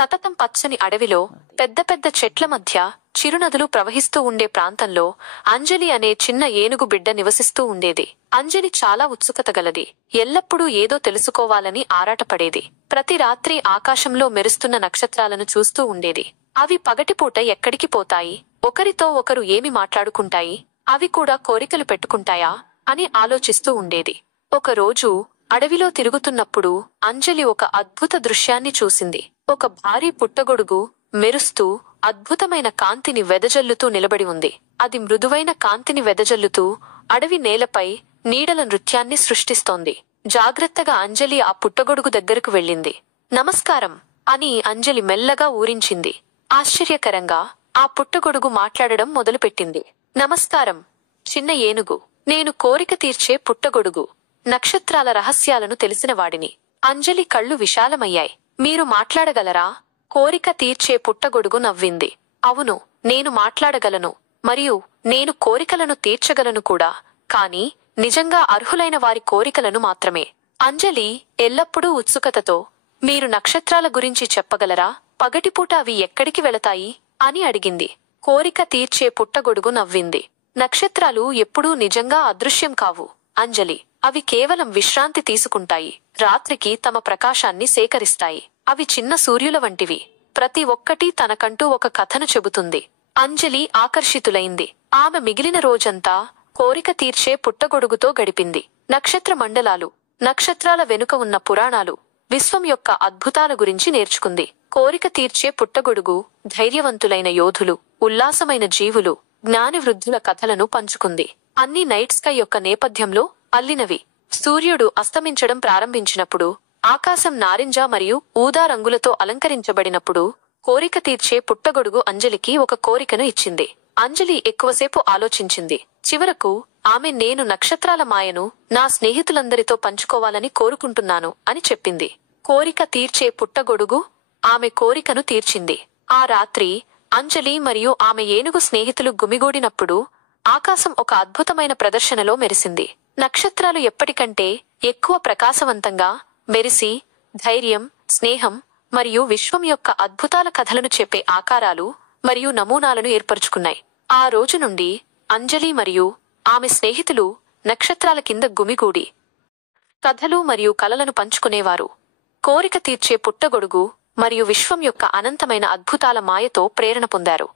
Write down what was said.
సతతం పచ్చని అడవిలో పెద్ద పెద్ద చెట్ల మధ్య చిరునదులు ప్రవహిస్తూ ఉండే ప్రాంతంలో అంజలి అనే చిన్న ఏనుగు బిడ్డ నివసిస్తూ ఉండేది. అంజలి చాలా ఉత్సుకత గలది. ఎల్లప్పుడూ ఏదో తెలుసుకోవాలని ఆరాటపడేది. ప్రతి రాత్రి ఆకాశంలో మెరుస్తున్న నక్షత్రాలను చూస్తూ ఉండేది. అవి పగటిపూట ఎక్కడికి పోతాయి, ఒకరితో ఒకరు ఏమి మాట్లాడుకుంటాయి, అవి కూడా కోరికలు పెట్టుకుంటాయా అని ఆలోచిస్తూ ఉండేది. ఒకరోజు అడవిలో తిరుగుతున్నప్పుడు అంజలి ఒక అద్భుత దృశ్యాన్ని చూసింది. ఒక భారీ పుట్టగొడుగు మెరుస్తూ అద్భుతమైన కాంతిని వెదజల్లుతూ నిలబడి ఉంది. అది మృదువైన కాంతిని వెదజల్లుతూ అడవి నేలపై నీడల నృత్యాన్ని సృష్టిస్తోంది. జాగ్రత్తగా అంజలి ఆ పుట్టగొడుగు దగ్గరకు వెళ్ళింది. నమస్కారం అని అంజలి మెల్లగా ఊరించింది. ఆశ్చర్యకరంగా ఆ పుట్టగొడుగు మాట్లాడడం మొదలుపెట్టింది. నమస్కారం చిన్న ఏనుగు, నేను కోరిక తీర్చే పుట్టగొడుగు, నక్షత్రాల రహస్యాలను తెలిసినవాడిని. అంజలి కళ్ళు విశాలమయ్యాయి. మీరు మాట్లాడగలరా? కోరిక తీర్చే పుట్టగొడుగు నవ్వింది. అవును, నేను మాట్లాడగలను, మరియు నేను కోరికలను తీర్చగలను కూడా, కాని నిజంగా అర్హులైన వారి కోరికలను మాత్రమే. అంజలి ఎల్లప్పుడూ ఉత్సుకతతో, మీరు నక్షత్రాల గురించి చెప్పగలరా? పగటిపూట అవి ఎక్కడికి వెళతాయి అని అడిగింది. కోరిక తీర్చే పుట్టగొడుగు నవ్వింది. నక్షత్రాలు ఎప్పుడూ నిజంగా అదృశ్యం కావు అంజలి. అవి కేవలం విశ్రాంతి తీసుకుంటాయి. రాత్రికి తమ ప్రకాశాన్ని సేకరిస్తాయి. అవి చిన్న సూర్యుల వంటివి. ప్రతి ఒక్కటి తనకంటూ ఒక కథను చెబుతుంది. అంజలి ఆకర్షితులైంది. ఆమె మిగిలిన రోజంతా కోరిక తీర్చే పుట్టగొడుగుతో గడిపింది. నక్షత్ర మండలాలు, నక్షత్రాల వెనుక ఉన్న పురాణాలు, విశ్వం యొక్క అద్భుతాల గురించి నేర్చుకుంది. కోరిక తీర్చే పుట్టగొడుగు ధైర్యవంతులైన యోధులు, ఉల్లాసమైన జీవులు, జ్ఞానివృద్ధుల కథలను పంచుకుంది. అన్ని నైట్ స్కై యొక్క నేపథ్యంలో అల్లినవి. సూర్యుడు అస్తమించడం ప్రారంభించినప్పుడు, ఆకాశం నారింజ మరియు ఊదా రంగులతో అలంకరించబడినప్పుడు కోరిక తీర్చే పుట్టగొడుగు అంజలికి ఒక కోరికను ఇచ్చింది. అంజలి ఎక్కువసేపు ఆలోచించింది. చివరకు ఆమె నేను నక్షత్రాల మాయను నా స్నేహితులందరితో పంచుకోవాలని కోరుకుంటున్నాను అని చెప్పింది. కోరిక తీర్చే పుట్టగొడుగు ఆమె కోరికను తీర్చింది. ఆ రాత్రి అంజలి మరియు ఆమె ఏనుగు స్నేహితులు గుమిగూడినప్పుడు ఆకాశం ఒక అద్భుతమైన ప్రదర్శనలో మెరిసింది. నక్షత్రాలు ఎప్పటికంటే ఎక్కువ ప్రకాశవంతంగా మెరిసి ధైర్యం, స్నేహం మరియు విశ్వం యొక్క అద్భుతాల కథలను చెప్పే ఆకారాలు మరియు నమూనాలను ఏర్పరచుకున్నాయి. ఆ రోజు నుండి అంజలి మరియు ఆమె స్నేహితులు నక్షత్రాల కింద గుమిగూడి కథలు మరియు కలలను పంచుకునేవారు. కోరిక తీర్చే పుట్టగొడుగు మరియు విశ్వం యొక్క అనంతమైన అద్భుతాల మాయతో ప్రేరణ పొందారు.